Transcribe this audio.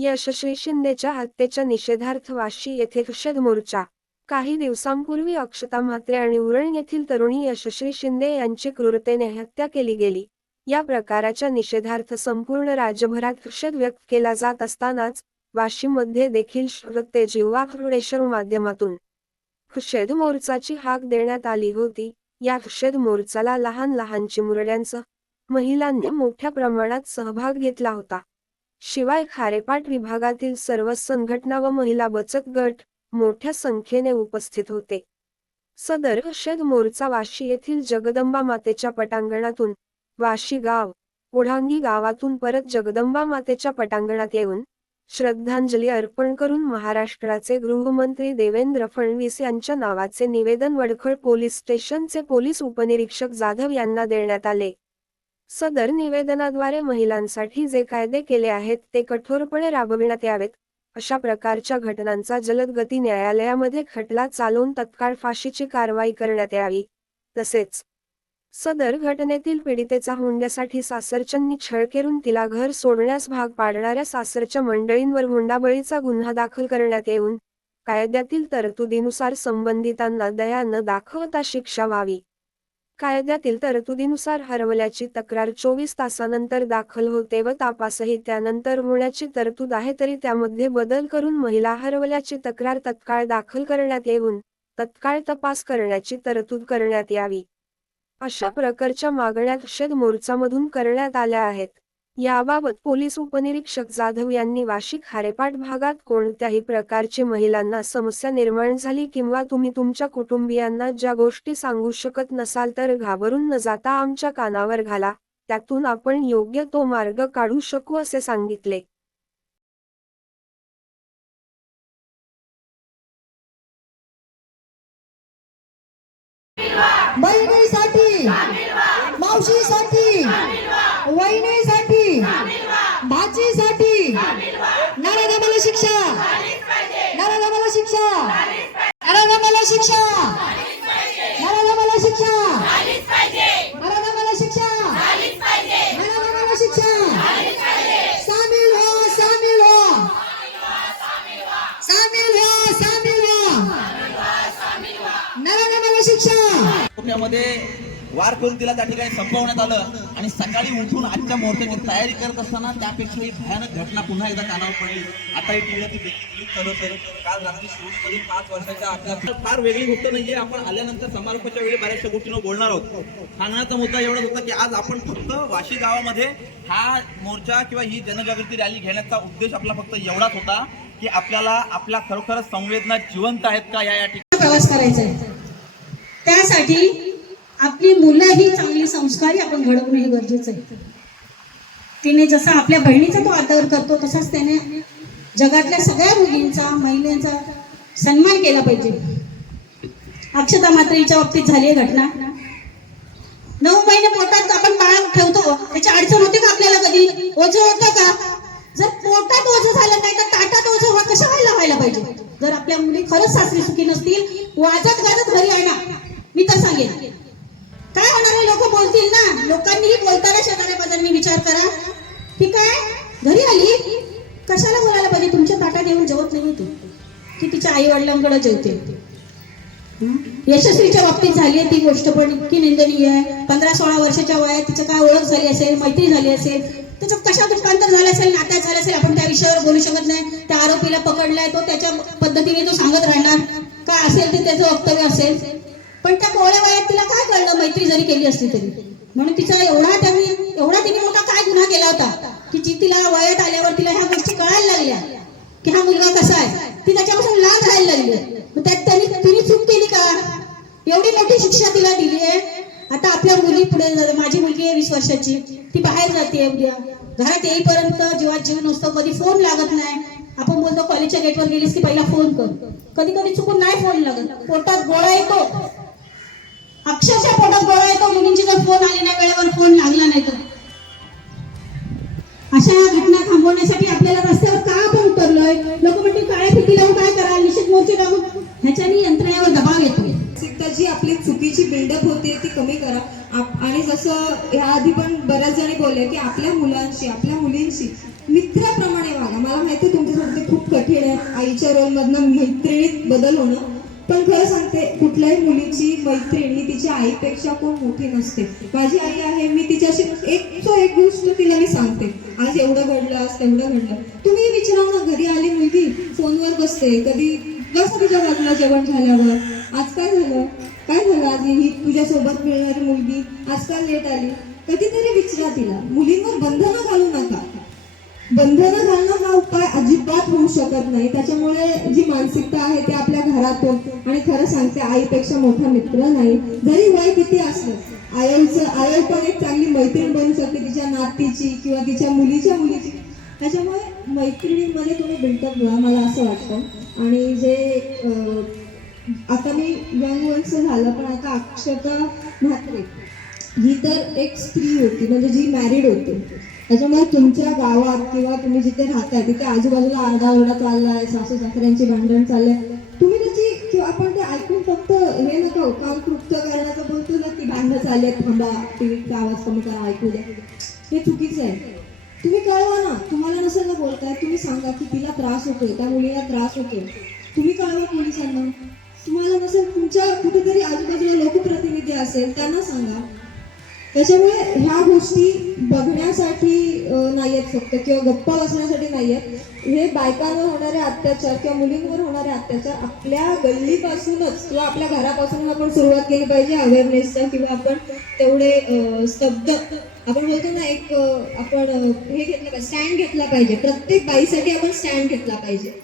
यशस्वी शिंदेच्या हत्येच्या निषेधार्थ वाशी येथे निषेध मोर्चा। काही दिवसांपूर्वी अक्षता म्हात्रे आणि उरण येथील तरुणी यशस्वी शिंदे यांची क्रूरतेने हत्या केली गेली। या प्रकाराच्या निषेधार्थ संपूर्ण राज्यभरात निषेध व्यक्त केला जात असतानाच वाशीमध्ये देखील श्रोतेज युवा फाउंडेशन माध्यमातून निषेध मोर्चाची हाक देण्यात आली होती। या निषेध मोर्चाला लहान लहान चिमुरड्यांसह महिलांनी मोठ्या प्रमाणात सहभाग घेतला होता। शिवाय खारेपाट विभागातील सर्व संघटना व महिला बचत गट मोठ्या संख्येने उपस्थित होते। सदर निषेध मोर्चा वाशी येथील जगदंबा मातेच्या पटांगणातून वाशी गाव ओढांगी गावातून परत जगदंबा मातेच्या पटांगणात येऊन श्रद्धांजली अर्पण करून महाराष्ट्राचे गृहमंत्री देवेंद्र फडणवीस यांच्या नावाचे निवेदन वडखळ पोलीस स्टेशनचे पोलीस उपनिरीक्षक जाधव यांना देण्यात आले। सदर निवेदनाद्वारे महिलांसाठी जे कायदे केले आहेत ते कठोरपणे राबविण्यात यावेत, अशा प्रकारच्या घटनांचा जलद गती न्यायालयामध्ये खटला चालवून तत्काळ फाशीची कारवाई करण्यात यावी। तसेच सदर घटनेतील पीडितेचा हुंड्यासाठी सासरच्यांनी छळ करून तिला घर सोडण्यास भाग पाडणाऱ्या सासरच्या मंडळींवर हुंडाबळीचा गुन्हा दाखल करण्यात येऊन कायद्यातील तरतुदीनुसार संबंधितांना दया न दाखवता शिक्षा व्हावी। कायद्यातील तरतुदीनुसार हरवल्याची तक्रार 24 तासानंतर दाखल होते व तपासही त्यानंतर होण्याची तरतूद आहे, तरी त्यामध्ये बदल करून महिला हरवल्याची तक्रार तत्काळ दाखल करण्यात येऊन तत्काळ तपास करण्याची तरतूद करण्यात यावी। अशा प्रकारच्या मागण्या निषेध मोर्चामधून करण्यात आल्या आहेत। याबाबत पोलीस उपनिरीक्षक जाधव यांनी वाशी खारेपाट भागात कोणत्याही प्रकारची महिलांना समस्या निर्माण झाली किंवा तुम्ही तुमच्या कुटुंबियांना ज्या गोष्टी सांगू शकत नसाल तर घाबरून न जाता आमच्या कानावर घाला, त्यातून आपण योग्य तो मार्ग काढू शकू असे सांगितले। बहिणीसाठी, मावशीसाठी, वहिनीसाठी, भाचीसाठी नराधमाला शिक्षा, नराधमाला शिक्षा, नराधमाला शिक्षा, नराधमाला शिक्षा, नराधमाला शिक्षा, नराधमाला शिक्षा, सामील हो, सामील हो, सामील हो, सामील हो, नराधमाला शिक्षा। मध्ये वार करून तिला त्या ठिकाणी संपवण्यात आलं आणि सकाळी उठून आजच्या मोर्चाची तयारी करत असताना त्यापेक्षा ही भयानक घटना पुन्हा एकदा कानावर पडली। आता ही टीव्हीवरती देखील चालत आहे। काल रात्री शिरूरमध्ये 5 वर्षाच्या आपल्या फार वेगळी गोष्ट नाहीये। आपण आल्यानंतर समारोपाच्या वेळी बऱ्याचशा गोष्टींवर बोलणार आहोत। सांगण्याचा मुद्दा एवढाच होता की आज आपण फक्त वाशी गावामध्ये हा मोर्चा किंवा ही जनजागृती रॅली घेण्याचा उद्देश आपला फक्त एवढाच होता की आपल्याला आपल्या खरोखरच संवेदना जिवंत आहेत का या ठिकाणी प्रवास करायचा आहे। त्यासाठी आपली मुलं ही चांगली संस्कारी आपण घडवणं हे गरजेचं आहे। तिने जसा आपल्या बहिणीचा तो आदर करतो तसाच त्याने जगातल्या सगळ्या मुलींचा, महिलांचा सन्मान केला पाहिजे। अक्षता म्हात्रेच्या बाबतीत झाली आहे घटना। 9 महिने पोटात आपण बाळ ठेवतो, त्याची अडचण होते का आपल्याला? कधी ओझं होतं का? जर पोटात ओझं झालं नाही तर ताटात ओझं कसं व्हायला पाहिजे? जर आपल्या मुली खरंच सासरी सुखी नसतील, वाजत गाजत घरी आणा। मी तर सांगेन काय होणार आहे, लोक बोलतील ना। लोकांनीही बोलताना शेजाऱ्या बाजारांनी विचार करा, ठीक आहे घरी आली कशाला बोलायला पाहिजे? तुमच्या ताटात येऊन जेवत नाही होती की तिच्या आई वडिलांकडे जेवते। यशस्वीच्या बाबतीत झाली आहे ती गोष्ट पण इतकी निंदनीय आहे। 15-16 वर्षाच्या वयात तिचं काय ओळख झाली असेल, मैत्री झाली असेल, त्याचं कशात रूपांतर झालं असेल, नात्यात झालं असेल, आपण त्या विषयावर बोलू शकत नाही। त्या आरोपीला पकडलाय, तो त्याच्या पद्धतीने तो सांगत राहणार, काय असेल ते त्याचं वक्तव्य असेल। पण त्या कोवळ्या वयात तिला काय कळलं मैत्री जरी केली असली तरी? म्हणून तिचा एवढा तिने मोठा काय गुन्हा केला होता की जी तिला वयात आल्यावर तिला ह्या गोष्टी कळायला लागल्या की हा मुलगा कसा आहे, ती त्याच्यापासून लांब राहायला लागली। त्यात तिने चूक केली का? एवढी मोठी शिक्षा तिला दिली आहे। आता आपल्या मुली पुढे, माझी मुलगी आहे 20 वर्षाची, ती बाहेर जाते, उद्या घरात येईपर्यंत जीवात जीव नसतो, कधी फोन लागत नाही। आपण बोलतो कॉलेजच्या गेटवर गेलीस की पहिला फोन कर, कधी कधी चुकून नाही फोन लागत, पोटात गोळा येतो, अक्षरशः पोटात गोळा येतो मुलींची जर फोन आली नाही, वेळेवर फोन लागला नाही तर। अशा घटना थांबवण्यासाठी आपल्याला रस्त्यावर का आपण उतरलोय? लोक म्हणतील काळे फिटी लावून काय करा, निषेध मोर्चे लावून, ह्याच्यानी यंत्रणेवर दबाव येतो। जी आपली चुकीची बिल्डअप होते ती कमी करा। आणि जसं ह्या आधी पण बऱ्याच जणी बोलले की आपल्या मुलांशी, आपल्या मुलींशी मित्राप्रमाणे वागा। मला माहिती आहे तुमच्यासाठी ते खूप कठीण आहे, आईच्या रोलमधनं मैत्रिणीत बदल होणं. पण खरं सांगते, कुठल्याही मुलीची मैत्रीण ही तिच्या आईपेक्षा कोण मोठी नसते. माझी आई आहे, मी तिच्याशी एक गोष्ट तिला मी सांगते, आज एवढं घडलं, आज तेवढं घडलं. तुम्ही विचारा ना, घरी आली मुलगी फोनवर बसते, कधी बस तुझ्या बाजूला जेवण झाल्यावर, आज काय झालं आज ही तुझ्यासोबत मिळणारी मुलगी आज काय लेट आली. कधीतरी विचारा तिला. मुलींवर बंधनं घालू नका. बंधनं घालणं हा उपाय अजिबात होऊ शकत नाही. त्याच्यामुळे जी मानसिकता आहे ते आपल्या घरातून, आणि खरं सांगते आईपेक्षा मोठा मित्र नाही. जरी वय किती असलं, आई पण एक चांगली मैत्रीण बनू शकते तिच्या नातीची किंवा तिच्या मुलीची. त्याच्यामुळे मैत्रिणींमध्ये तुम्ही बिल्टअप घ्या, मला असं वाटतं. आणि जे आता मी यंग वन्स झालं, पण आता अक्षता म्हात्रे ही तर एक स्त्री होती, म्हणजे जी मॅरिड होती. त्याच्यामुळे तुमच्या गावात किंवा तुम्ही जिथे राहताय तिथे आजूबाजूला आरडाओरडा चाललाय, सासू सासऱ्यांची भांडण चाललंय, तुम्ही त्याची किंवा आपण ते ऐकून फक्त हे नका काम कृत्य करण्याचं बोलतो ना की भांडणं चालले, थांबा, टीव्हीचा आवाज कमी करा, ऐकू द्या, हे चुकीचं आहे. तुम्ही कळवा ना. तुम्हाला नसेल ना बोलताय, तुम्ही सांगा की तिला त्रास होतोय, त्या मुलीला त्रास होतोय, तुम्ही कळवा पोलिसांना. तुम्हाला नसेल, तुमच्या कुठेतरी आजूबाजूला लोकप्रतिनिधी असेल त्यांना सांगा. त्याच्यामुळे ह्या गोष्टी बघण्यासाठी नाहीयेत फक्त, किंवा गप्पा बसण्यासाठी नाहीयेत. हे बायकांवर होणारे अत्याचार किंवा मुलींवर होणारे अत्याचार आपल्या गल्लीपासूनच किंवा आपल्या घरापासून आपण सुरुवात केली पाहिजे अवेअरनेसचा. किंवा आपण तेवढे स्तब्ध, आपण बोलतो ना, एक आपण हे घेतलं पाहिजे, स्टँड घेतला पाहिजे. प्रत्येक बाईसाठी आपण स्टँड घेतला पाहिजे.